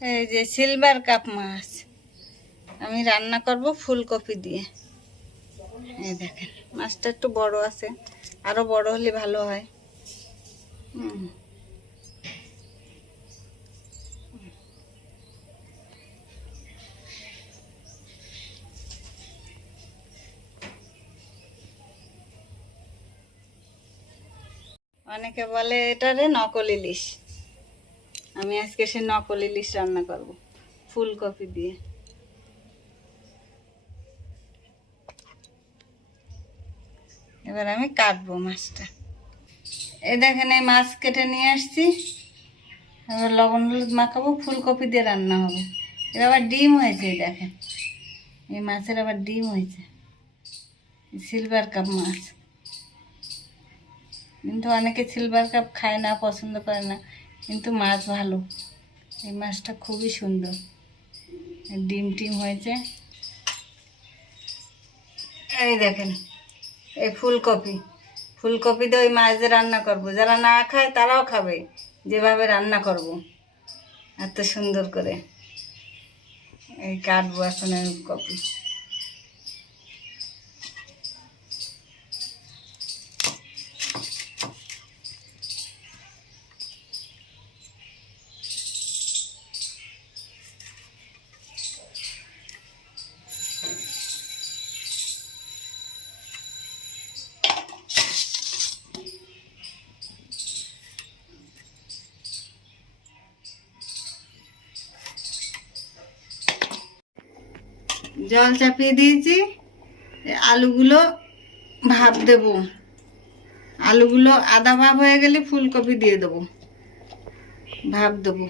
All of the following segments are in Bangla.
এই যে সিলভার কাপ মাছ আমি রান্না করব ফুলকপি দিয়ে। এই দেখেন মাছটা একটু বড় আছে, আরো বড় হলে ভালো হয়। অনেকে বলে এটারে নকল ইলিশ, আমি আজকে সে নকল ইলিশ রান্না করব ফুলকপি দিয়ে। এবার আমি কাটবো মাছটা। এই দেখেন এই মাছ কেটে নিয়ে আসছি, এবার লবণ হলুদ মাখাবো, ফুলকপি দিয়ে রান্না হবে। এর আবার ডিম হয়েছে, এই দেখেন এই মাছের আবার ডিম হয়েছে। সিলভার কাপ মাছ, কিন্তু অনেকে সিলভার কাপ খায় না, পছন্দ করে না, কিন্তু মাছ ভালো। এই মাছটা খুবই সুন্দর, ডিম টিম হয়েছে। এই দেখেন এই ফুলকপি, ফুলকপি দিয়ে ওই মাছ দিয়ে রান্না করবো। যারা না খায় তারাও খাবে, যেভাবে রান্না করব এত সুন্দর করে। এই কাটবো এখন আমি কপি। জল চাপিয়ে দিয়েছি, আলুগুলো ভাপ দেব। আলুগুলো আধা ভাপ হয়ে গেলে ফুলকপি দিয়ে দেবো, ভাপ দেবো।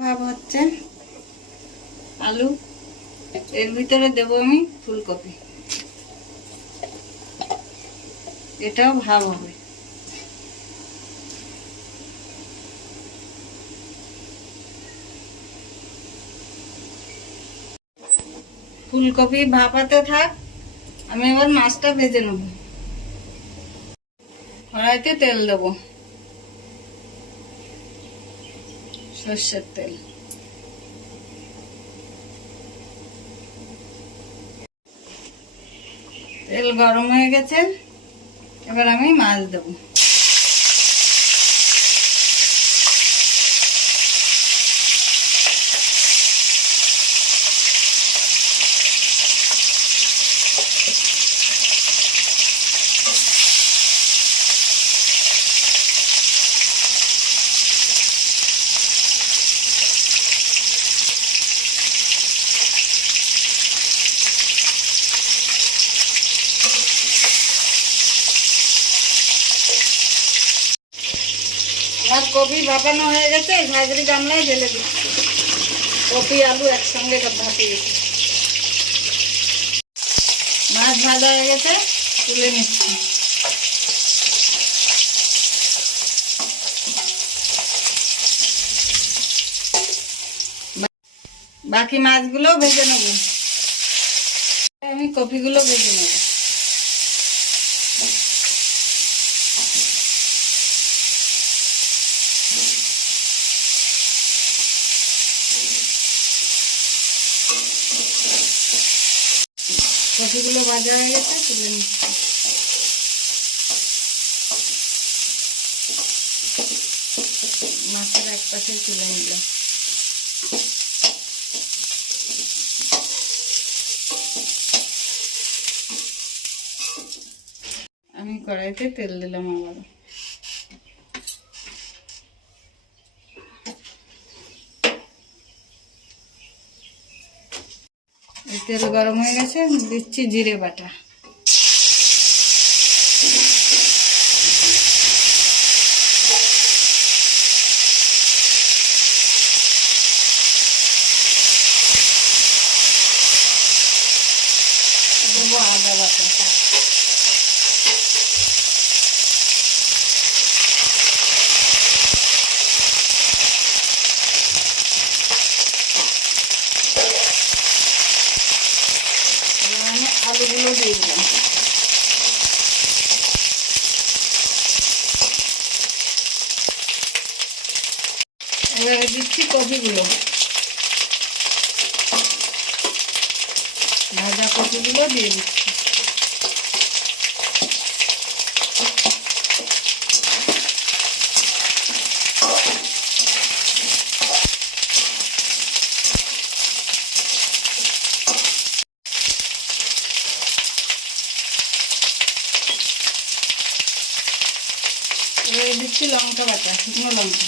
ভাপ হচ্ছে আলু, এর ভিতরে দেবো আমি ফুলকপি, এটাও ভাপ হবে। ফুলকপি ভাপাতে থাক, আমি এবার মাছটা ভেজে নেব। কড়াইতে তেল দেবো, সর্ষের তেল। তেল গরম হয়ে গেছে, এবার আমি মাছ দেবো। আমার কপি ভাপানো হয়ে গেছে, ঝাঁঝরি গামলায় ঢেলে দিচ্ছি। কপি আলু একসঙ্গে ভাপিয়ে দিচ্ছি। মাছ ভাজা হয়ে গেছে, তুলে নিচ্ছি। বাকি মাছগুলো ভেজে নেব, আমি কপিগুলো ভেজে নেব। কপিগুলো ভাজা হয়ে গেছে, তুলে নিচ্ছি। মাছের এক পাশে তুলে নিলাম। আমি কড়াইতে তেল দিলাম আবার। তেল গরম হয়ে গেছে, দিচ্ছি জিরে বাটা। দেবো আদা বাটা। আলুগুলো দিয়ে দিলাম। এবারে দিচ্ছি কপিগুলো, ভাজা কপিগুলো দিয়ে দিচ্ছি। এবারে দিচ্ছি লঙ্কা বাটা, শুকনো লঙ্কা।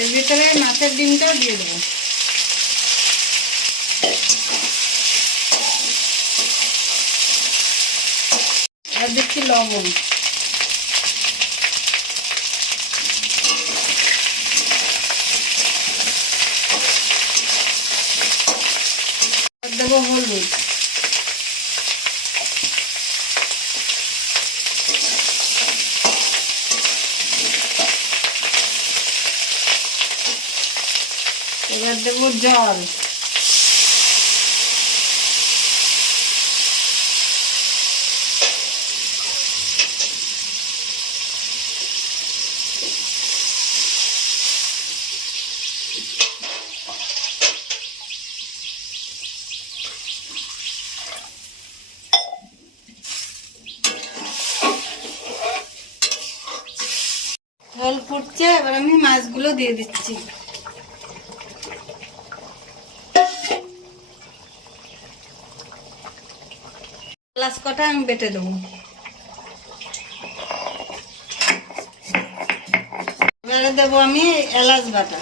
এর ভিতরে মাছের ডিমটাও দিয়ে দেবো। আর দিচ্ছি লবণ। আর দেবো হলুদ। এবার দেবো জল। জল ফুটছে, এবার আমি মাছগুলো দিয়ে দিচ্ছি। এলাচ কটা আমি বেটে দেবো। এবারে দেবো আমি এলাচ বাটা।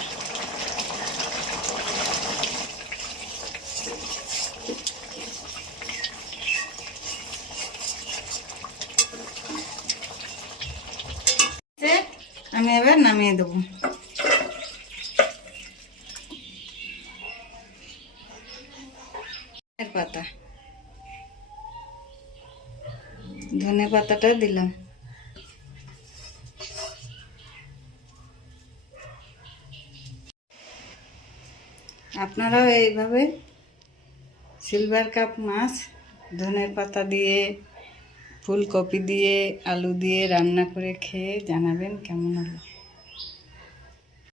আমি এবার নামিয়ে দেবো। পাতা, ধনে পাতাটা দিলাম। আপনারাও এইভাবে সিলভার কাপ মাছ ধনের পাতা দিয়ে, ফুলকপি দিয়ে, আলু দিয়ে রান্না করে খেয়ে জানাবেন কেমন হলো।